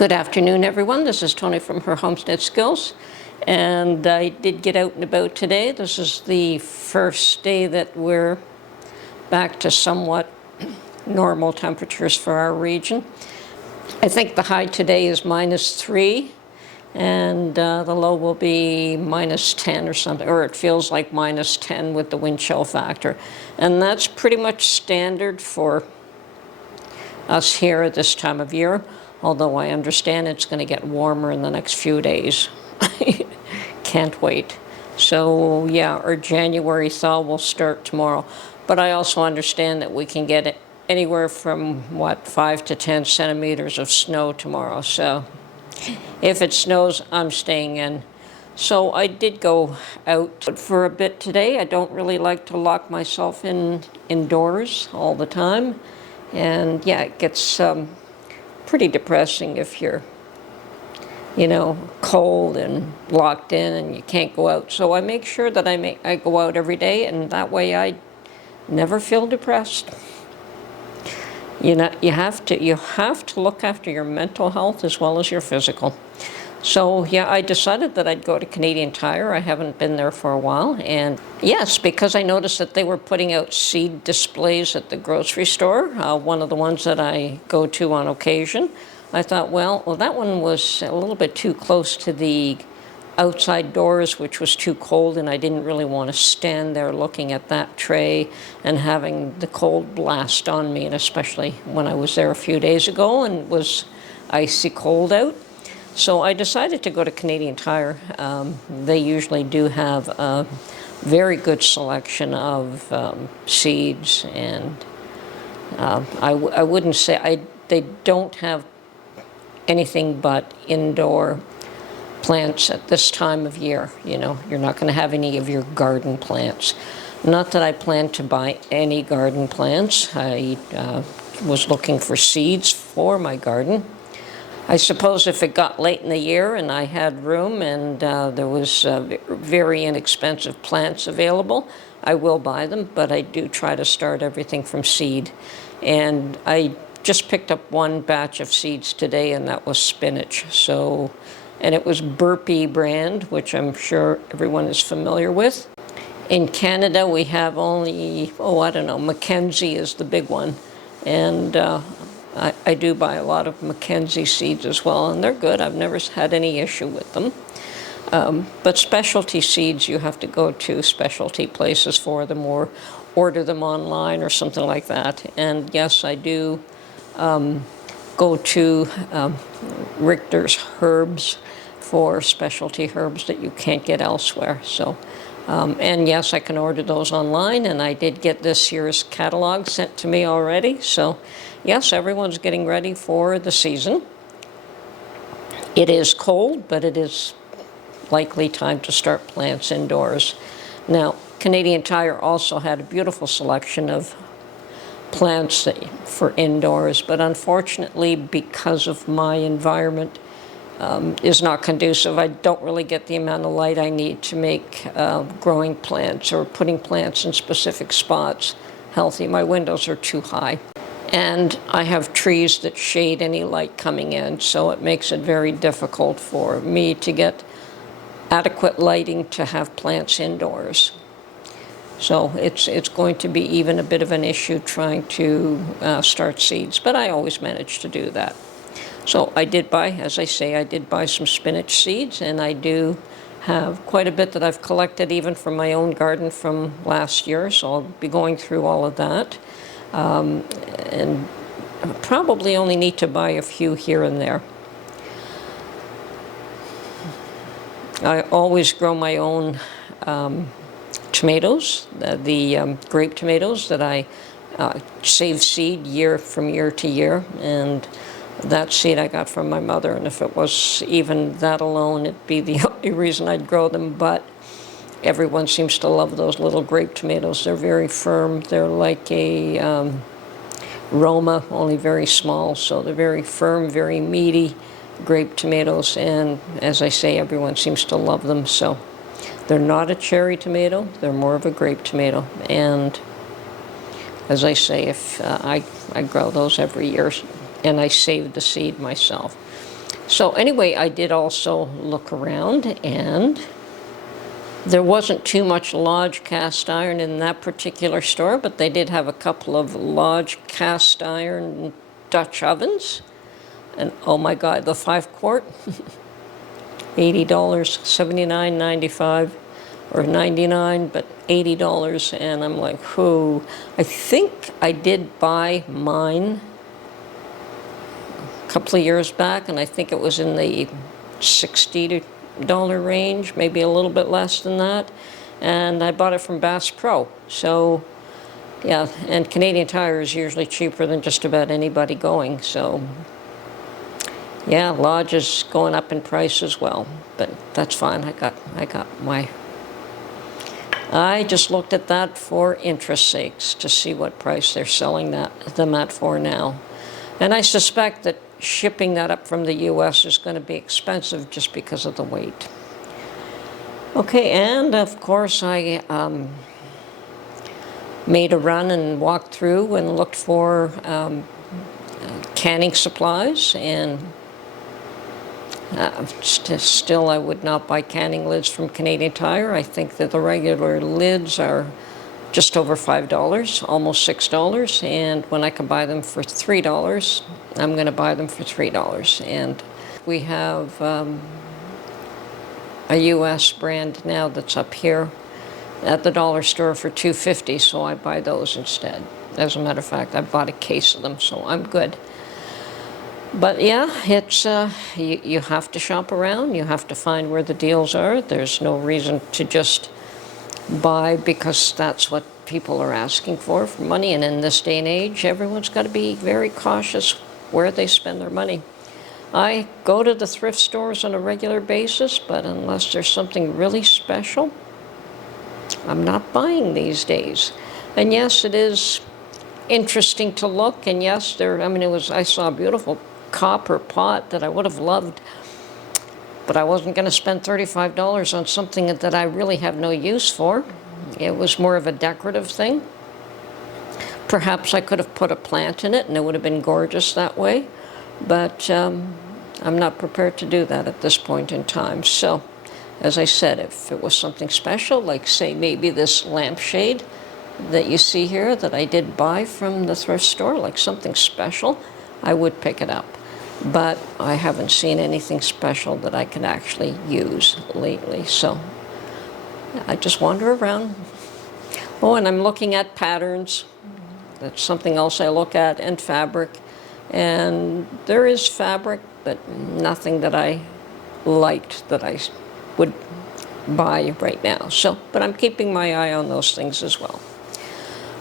Good afternoon, everyone. This is Tony from Her Homestead Skills, and I did get out and about today. This is the first day that we're back to somewhat normal temperatures for our region. I think the high today is -3, and the low will be -10 or something, or it feels like -10 with the wind chill factor. And that's pretty much standard for us here at this time of year, although I understand it's going to get warmer in the next few days. Can't wait. So yeah, our January thaw will start tomorrow. But I also understand that we can get it anywhere from, 5 to 10 centimeters of snow tomorrow. So if it snows, I'm staying in. So I did go out for a bit today. I don't really like to lock myself indoors all the time. And yeah, it gets pretty depressing if you're, cold and locked in and you can't go out. So I make sure that I go out every day, and that way I never feel depressed. You have to look after your mental health as well as your physical. So yeah, I decided that I'd go to Canadian Tire. I haven't been there for a while, and yes, because I noticed that they were putting out seed displays at the grocery store, one of the ones that I go to on occasion. I thought, well, that one was a little bit too close to the outside doors, which was too cold, and I didn't really want to stand there looking at that tray and having the cold blast on me, and especially when I was there a few days ago and it was icy cold out. So I decided to go to Canadian Tire. They usually do have a very good selection of seeds, and I wouldn't say they don't have anything but indoor plants at this time of year. You're not going to have any of your garden plants. Not that I plan to buy any garden plants. I was looking for seeds for my garden. I suppose if it got late in the year and I had room and there was very inexpensive plants available, I will buy them, but I do try to start everything from seed. And I just picked up one batch of seeds today, and that was spinach. And it was Burpee brand, which I'm sure everyone is familiar with. In Canada, we have only, Mackenzie is the big one. And I do buy a lot of Mackenzie seeds as well, and they're good. I've never had any issue with them. But specialty seeds, you have to go to specialty places for them or order them online or something like that. And yes, I do go to Richter's Herbs for specialty herbs that you can't get elsewhere. So, and yes, I can order those online, and I did get this year's catalog sent to me already. So yes, everyone's getting ready for the season. It is cold, but it is likely time to start plants indoors. Now, Canadian Tire also had a beautiful selection of plants for indoors, but unfortunately, because of my environment is not conducive, I don't really get the amount of light I need to make growing plants or putting plants in specific spots healthy. My windows are too high. And I have trees that shade any light coming in, so it makes it very difficult for me to get adequate lighting to have plants indoors. So it's going to be even a bit of an issue trying to start seeds, but I always manage to do that. So I did buy, as I say, I did buy some spinach seeds, and I do have quite a bit that I've collected even from my own garden from last year, so I'll be going through all of that. And probably only need to buy a few here and there. I always grow my own tomatoes, the grape tomatoes that I save seed year to year, and that seed I got from my mother, and if it was even that alone, it'd be the only reason I'd grow them. But everyone seems to love those little grape tomatoes. They're very firm. They're like a Roma, only very small. So they're very firm, very meaty grape tomatoes. And as I say, everyone seems to love them. So they're not a cherry tomato. They're more of a grape tomato. And as I say, if I grow those every year, and I save the seed myself. So anyway, I did also look around, and there wasn't too much large cast iron in that particular store, but they did have a couple of large cast iron Dutch ovens. And oh my God, the 5-quart, $80, $79.95 or 99, but $80. And I'm like, whoo. I think I did buy mine a couple of years back, and I think it was in the $60 range, maybe a little bit less than that. And I bought it from Bass Pro. So yeah, and Canadian Tire is usually cheaper than just about anybody going. So yeah, Lodge is going up in price as well, but that's fine. I got my. I just looked at that for interest sakes to see what price they're selling them at for now, and I suspect that shipping that up from the U.S. is going to be expensive just because of the weight. Okay, and of course I made a run and walked through and looked for canning supplies, and still I would not buy canning lids from Canadian Tire. I think that the regular lids are just over $5, almost $6, and when I can buy them for $3, I'm going to buy them for $3. And we have a U.S. brand now that's up here at the dollar store for $2.50, so I buy those instead. As a matter of fact, I bought a case of them, so I'm good. But yeah, it's you have to shop around. You have to find where the deals are. There's no reason to just buy because that's what people are asking for money. And in this day and age, everyone's got to be very cautious where they spend their money. I go to the thrift stores on a regular basis, but unless there's something really special, I'm not buying these days. And yes, it is interesting to look. And yes, I saw a beautiful copper pot that I would have loved, but I wasn't going to spend $35 on something that I really have no use for. It was more of a decorative thing. Perhaps I could have put a plant in it and it would have been gorgeous that way, but I'm not prepared to do that at this point in time. So, as I said, if it was something special, like say maybe this lampshade that you see here that I did buy from the thrift store, like something special, I would pick it up. But I haven't seen anything special that I can actually use lately, so I just wander around. Oh, and I'm looking at patterns. That's something else I look at, and fabric. And there is fabric, but nothing that I liked that I would buy right now. So, but I'm keeping my eye on those things as well.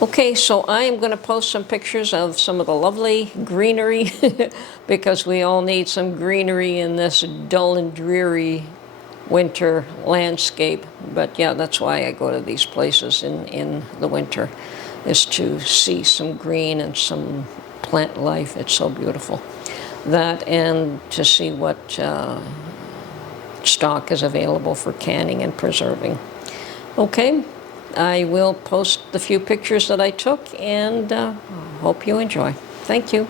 Okay, so I am going to post some pictures of some of the lovely greenery because we all need some greenery in this dull and dreary winter landscape. But yeah, that's why I go to these places in the winter, is to see some green and some plant life. It's so beautiful. That, and to see what stock is available for canning and preserving. Okay. I will post the few pictures that I took, and hope you enjoy. Thank you.